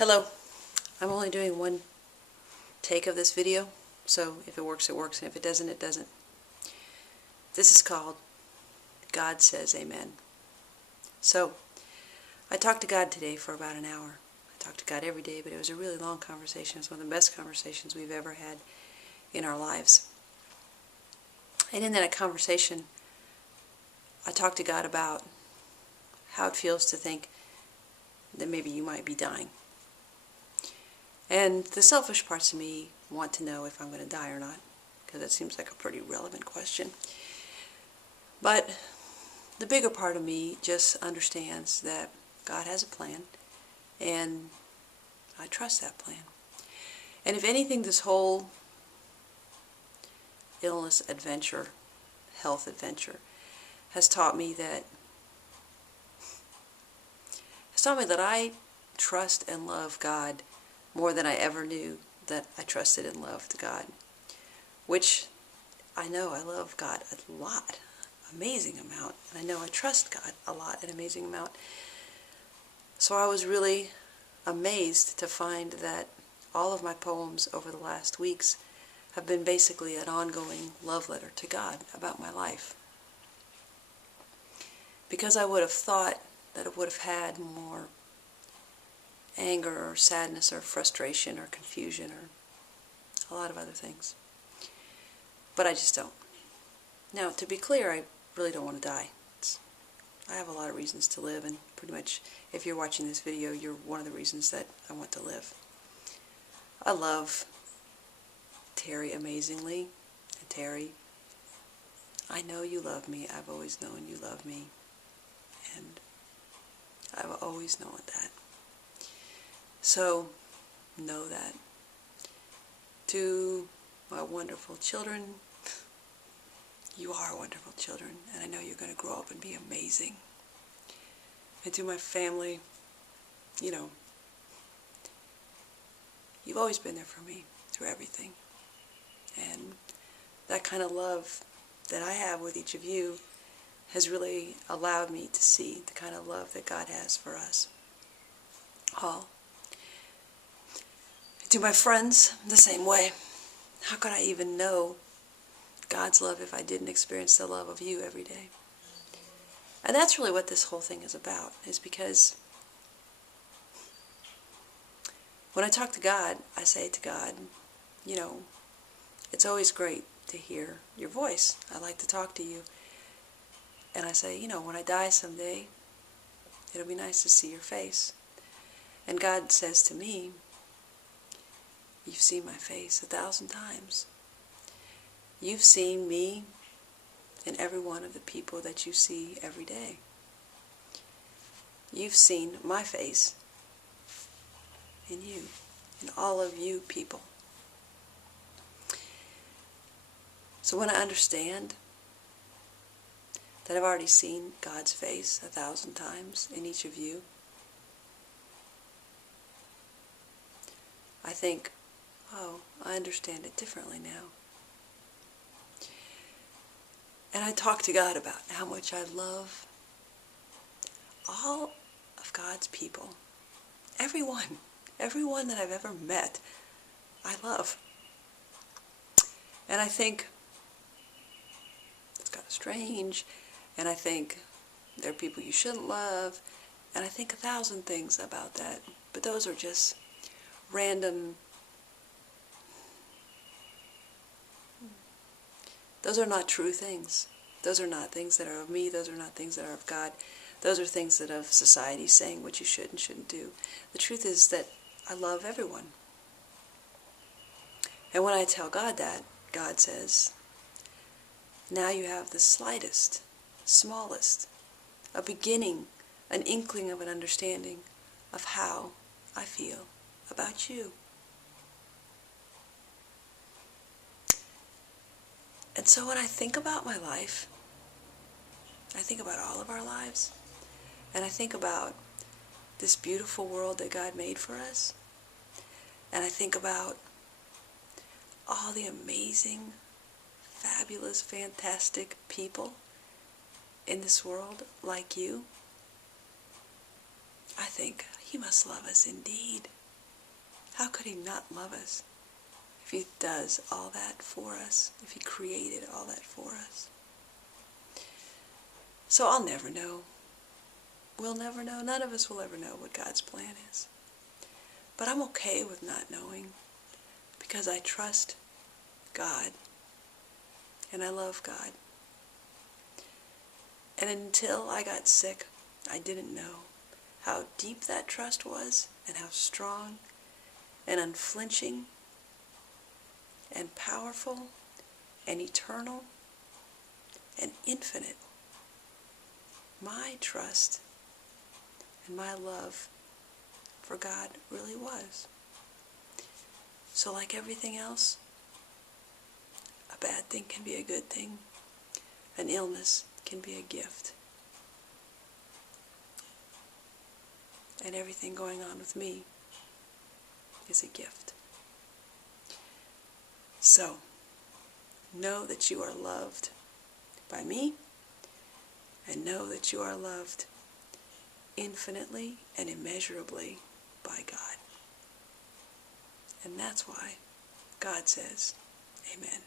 Hello. I'm only doing one take of this video, so if it works, it works, and if it doesn't, it doesn't. This is called God Says Amen. So, I talked to God today for about an hour. I talk to God every day, but it was a really long conversation. It was one of the best conversations we've ever had in our lives. And in that conversation, I talked to God about how it feels to think that maybe you might be dying. And the selfish parts of me want to know if I'm going to die or not, because that seems like a pretty relevant question. But the bigger part of me just understands that God has a plan, and I trust that plan. And if anything, this whole illness adventure, health adventure, has taught me that I trust and love God more than I ever knew that I trusted and loved God. Which I know I love God a lot, amazing amount, and I know I trust God a lot, an amazing amount. So I was really amazed to find that all of my poems over the last weeks have been basically an ongoing love letter to God about my life. Because I would have thought that it would have had more anger or sadness or frustration or confusion or a lot of other things. But I just don't. Now, to be clear, I really don't want to die. I have a lot of reasons to live, and pretty much if you're watching this video, you're one of the reasons that I want to live. I love Terry amazingly. And Terry, I know you love me. I've always known you love me. And I've always known that. So, know that. To my wonderful children, you are wonderful children, and I know you're going to grow up and be amazing. And to my family, you know, you've always been there for me through everything. And that kind of love that I have with each of you has really allowed me to see the kind of love that God has for us all. To my friends, the same way. How could I even know God's love if I didn't experience the love of you every day? And that's really what this whole thing is about, is because when I talk to God, I say to God, you know, it's always great to hear your voice. I like to talk to you. And I say, you know, when I die someday, it'll be nice to see your face. And God says to me, you've seen my face 1,000 times. You've seen me in every one of the people that you see every day. You've seen my face in you, in all of you people. So when I understand that I've already seen God's face 1,000 times in each of you, I think, oh, I understand it differently now. And I talk to God about how much I love all of God's people. Everyone that I've ever met, I love. And I think it's kind of strange, and I think there are people you shouldn't love, and I think 1,000 things about that. But those are just random. Those are not true things. Those are not things that are of me. Those are not things that are of God. Those are things that of society saying what you should and shouldn't do. The truth is that I love everyone. And when I tell God that, God says, now you have the slightest, smallest, a beginning, an inkling of an understanding of how I feel about you. And so when I think about my life, I think about all of our lives, and I think about this beautiful world that God made for us, and I think about all the amazing, fabulous, fantastic people in this world like you, I think, He must love us indeed. How could he not love us if he does all that for us, if he created all that for us? So I'll never know. We'll never know. None of us will ever know what God's plan is. But I'm okay with not knowing because I trust God and I love God. And until I got sick, I didn't know how deep that trust was and how strong and unflinching and powerful and eternal and infinite my trust and my love for God really was. So like everything else, a bad thing can be a good thing. An illness can be a gift. And everything going on with me is a gift. So, know that you are loved by me, and know that you are loved infinitely and immeasurably by God. And that's why God says, Amen.